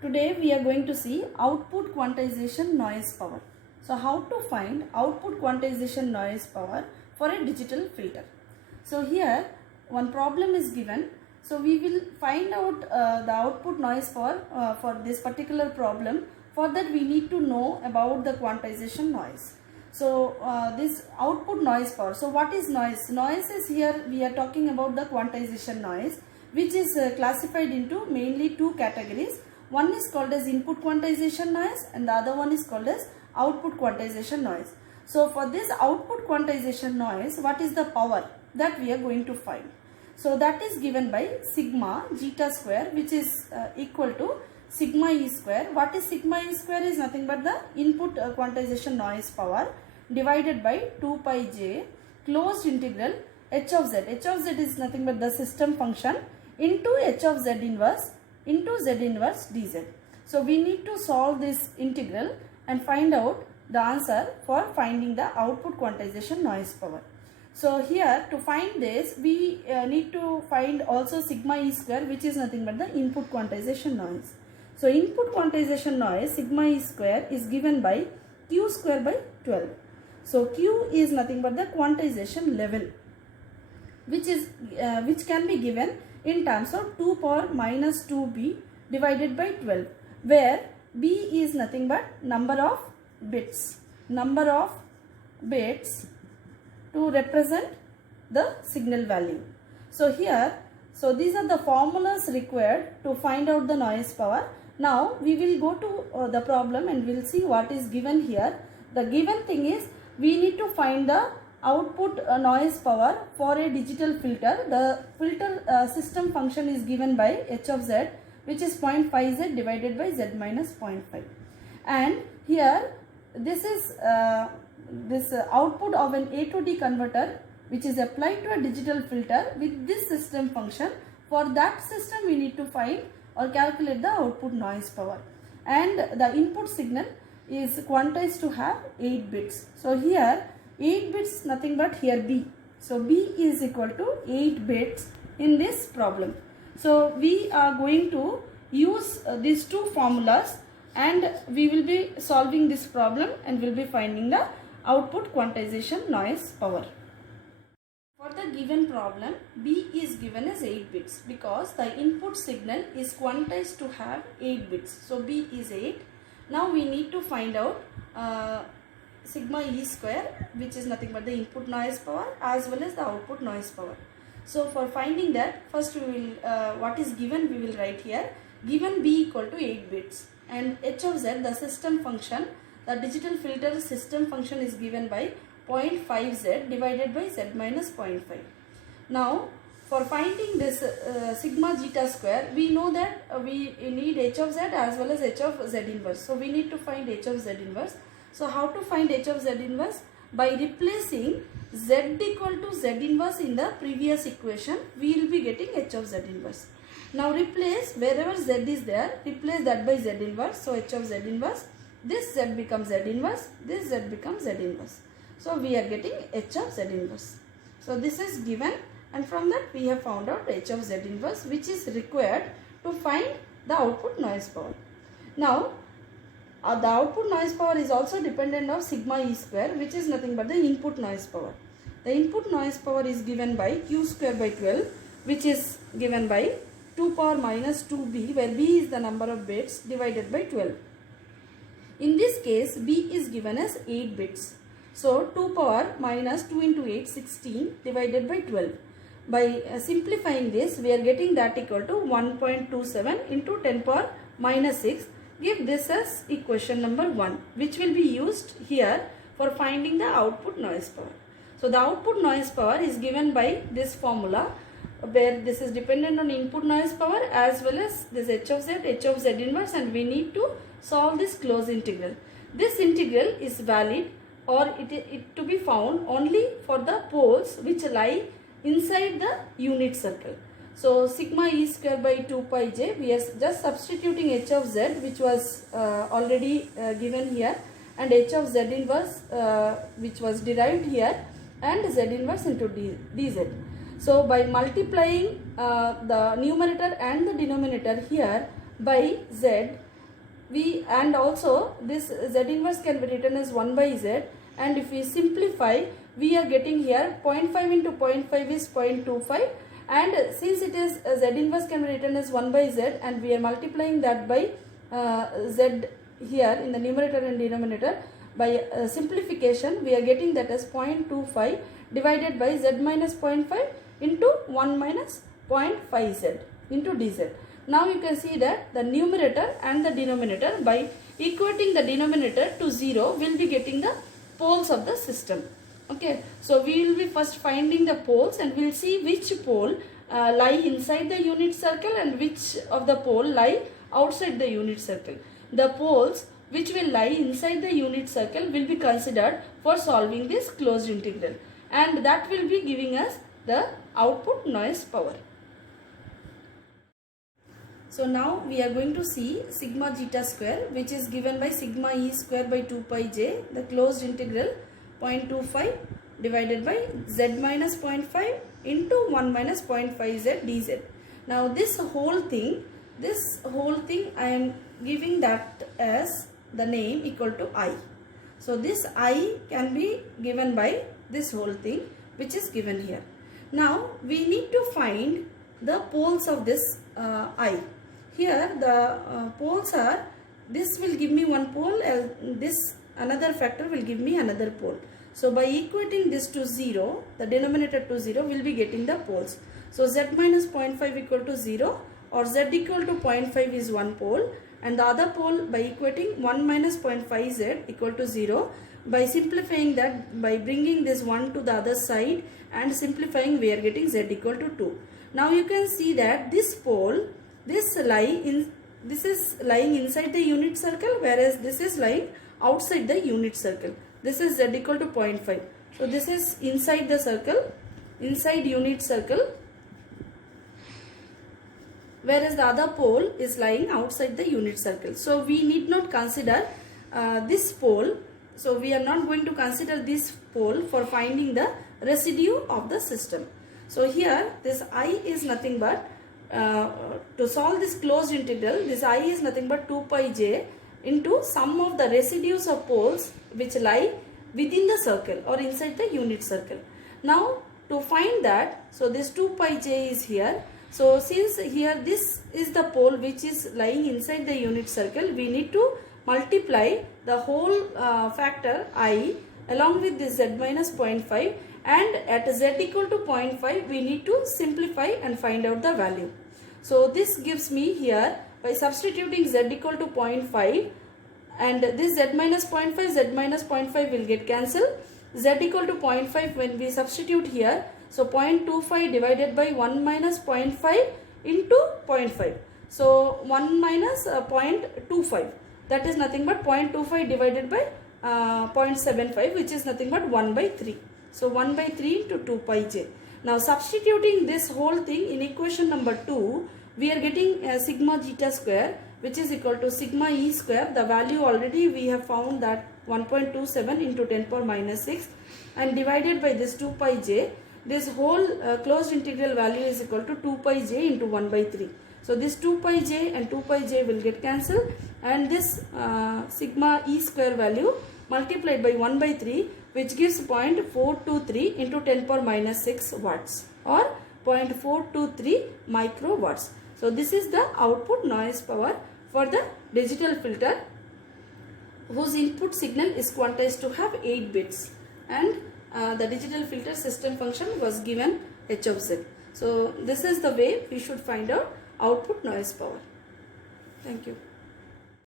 Today we are going to see output quantization noise power. So how to find output quantization noise power for a digital filter. So here one problem is given. So we will find out the output noise power for this particular problem. For that we need to know about the quantization noise. So this output noise power. So what is noise? Noise is here we are talking about the quantization noise, which is classified into mainly two categories. One is called as input quantization noise and the other one is called as output quantization noise. So for this output quantization noise, what is the power that we are going to find? So that is given by sigma zeta square, which is equal to sigma e square. What is sigma e square? Is nothing but the input quantization noise power divided by 2 pi j closed integral h of z. H of z is nothing but the system function into h of z inverse into z inverse dz. So we need to solve this integral and find out the answer for finding the output quantization noise power. So here to find this we need to find also sigma e square, which is nothing but the input quantization noise. So input quantization noise sigma e square is given by q square by 12. So q is nothing but the quantization level, which can be given in terms of 2 power minus 2b divided by 12, where b is nothing but number of bits to represent the signal value. So here, so these are the formulas required to find out the noise power. Now we will go to the problem and we'll see what is given here. The given thing is we need to find the output noise power for a digital filter. The filter system function is given by h of z, which is 0.5z divided by z minus 0.5. And here this is this output of an A to D converter, which is applied to a digital filter with this system function. For that system we need to find or calculate the output noise power. And the input signal is quantized to have 8 bits. So here 8 bits nothing but here b. So b is equal to 8 bits in this problem. So we are going to use these two formulas and we will be solving this problem and will be finding the output quantization noise power. For the given problem, b is given as 8 bits because the input signal is quantized to have 8 bits. So b is 8. Now we need to find out sigma e square, which is nothing but the input noise power as well as the output noise power. So for finding that, first we will what is given we will write here. Given b equal to 8 bits and h of z, the system function, the digital filter system function is given by 0.5z divided by z minus 0.5. Now for finding this sigma zeta square, we know that we need h of z as well as h of z inverse. So we need to find h of z inverse. So how to find h of z inverse? By replacing z equal to z inverse in the previous equation, we will be getting h of z inverse. Now replace wherever z is there, replace that by z inverse. So h of z inverse, this z becomes z inverse, this z becomes z inverse. So we are getting h of z inverse. So this is given and from that we have found out h of z inverse, which is required to find the output noise power. Now the output noise power is also dependent of sigma e square, which is nothing but the input noise power. The input noise power is given by q square by 12, which is given by 2 power minus 2b, where b is the number of bits divided by 12. In this case b is given as 8 bits. So 2 power minus 2 into 8, 16 divided by 12. By simplifying this, we are getting that equal to 1.27 into 10 power minus 6. Give this as equation number 1, which will be used here for finding the output noise power. So the output noise power is given by this formula, where this is dependent on input noise power as well as this h of z inverse, and we need to solve this closed integral. This integral is valid or it to be found only for the poles which lie inside the unit circle. So sigma e square by 2 pi j, we are just substituting h of z, which was already given here, and h of z inverse which was derived here, and z inverse into dz. So by multiplying the numerator and the denominator here by z, and also this Z inverse can be written as 1 by Z, and if we simplify, we are getting here 0.5 into 0.5 is 0.25, and since it is Z inverse can be written as 1 by Z, and we are multiplying that by Z here in the numerator and denominator, by simplification we are getting that as 0.25 divided by Z minus 0.5 into 1 minus 0.5Z into dz. Now you can see that the numerator and the denominator, by equating the denominator to 0, will be getting the poles of the system. Okay, so we will be first finding the poles, and we will see which pole lie inside the unit circle and which of the pole lie outside the unit circle. The poles which will lie inside the unit circle will be considered for solving this closed integral, and that will be giving us the output noise power. So now we are going to see sigma zeta square, which is given by sigma e square by 2 pi j, the closed integral 0.25 divided by z minus 0.5 into 1 minus 0.5 z dz. Now this whole thing I am giving that as the name equal to I. So this I can be given by this whole thing which is given here. Now we need to find the poles of this I. Here the poles are, this will give me one pole, this another factor will give me another pole. So by equating this to 0, the denominator to 0, will be getting the poles. So z minus 0.5 equal to 0, or z equal to 0.5 is one pole, and the other pole by equating 1 minus 0.5 z equal to 0. By simplifying that, by bringing this 1 to the other side and simplifying, we are getting z equal to 2. Now you can see that this pole, this is lying inside the unit circle, whereas this is lying outside the unit circle. This is z equal to 0.5. So this is inside the circle, inside unit circle, whereas the other pole is lying outside the unit circle. So we need not consider this pole. So we are not going to consider this pole for finding the residue of the system. So here this I is nothing but, to solve this closed integral, this I is nothing but 2 pi j into sum of the residues of poles which lie within the circle or inside the unit circle. Now to find that, so this 2 pi j is here. So since here this is the pole which is lying inside the unit circle, we need to multiply the whole factor I along with this z minus 0.5, and at z equal to 0.5 we need to simplify and find out the value. So this gives me here, by substituting z equal to 0.5 and this z minus 0.5 will get cancelled. Z equal to 0.5 when we substitute here, so 0.25 divided by 1 minus 0.5 into 0.5. So 1 minus 0.25, that is nothing but 0.25 divided by 0.75, which is nothing but 1 by 3. So 1 by 3 into 2 pi j. Now substituting this whole thing in equation number 2, we are getting sigma zeta square, which is equal to sigma e square. The value already we have found that 1.27 into 10 power minus 6, and divided by this 2 pi j. This whole closed integral value is equal to 2 pi j into 1 by 3. So this 2 pi j and 2 pi j will get cancelled, and this sigma e square value multiplied by 1 by 3, which gives 0.423 into 10 power minus 6 watts, or 0.423 microwatts. So this is the output noise power for the digital filter, whose input signal is quantized to have 8 bits, and the digital filter system function was given h of z. So this is the way we should find out output noise power. Thank you.